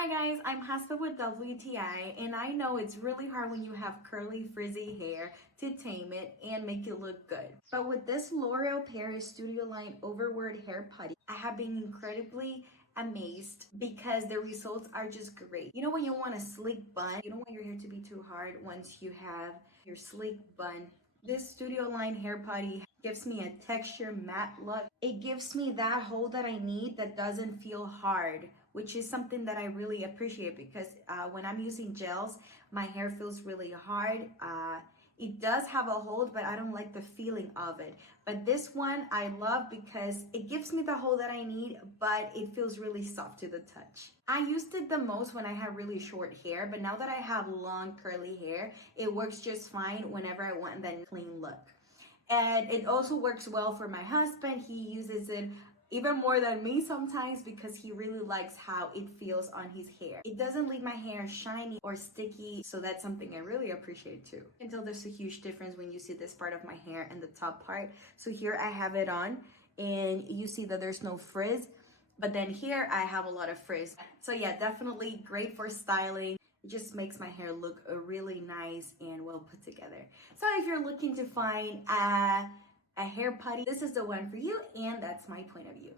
Hi guys, I'm Haspa with WTI, and I know it's really hard when you have curly frizzy hair to tame it and make it look good. But with this L'Oreal Paris Studio Line Overworked Hair Putty, I have been incredibly amazed because the results are just great. You know when you want a sleek bun, you don't want your hair to be too hard once you have your sleek bun. This Studio Line Hair Putty gives me a texture matte look. It gives me that hold that I need that doesn't feel hard, which is something that I really appreciate because when I'm using gels, my hair feels really hard. It does have a hold, but I don't like the feeling of it. But this one I love because it gives me the hold that I need, but it feels really soft to the touch. I used it the most when I had really short hair, but now that I have long curly hair, it works just fine whenever I want that clean look. And it also works well for my husband. He uses it even more than me sometimes because he really likes how it feels on his hair. It doesn't leave my hair shiny or sticky, so that's something I really appreciate too. You can tell there's a huge difference when you see this part of my hair and the top part. So here I have it on and you see that there's no frizz, but then here I have a lot of frizz. So yeah, definitely great for styling. It just makes my hair look really nice and well put together. So if you're looking to find a hair putty, this is the one for you, and that's my point of view.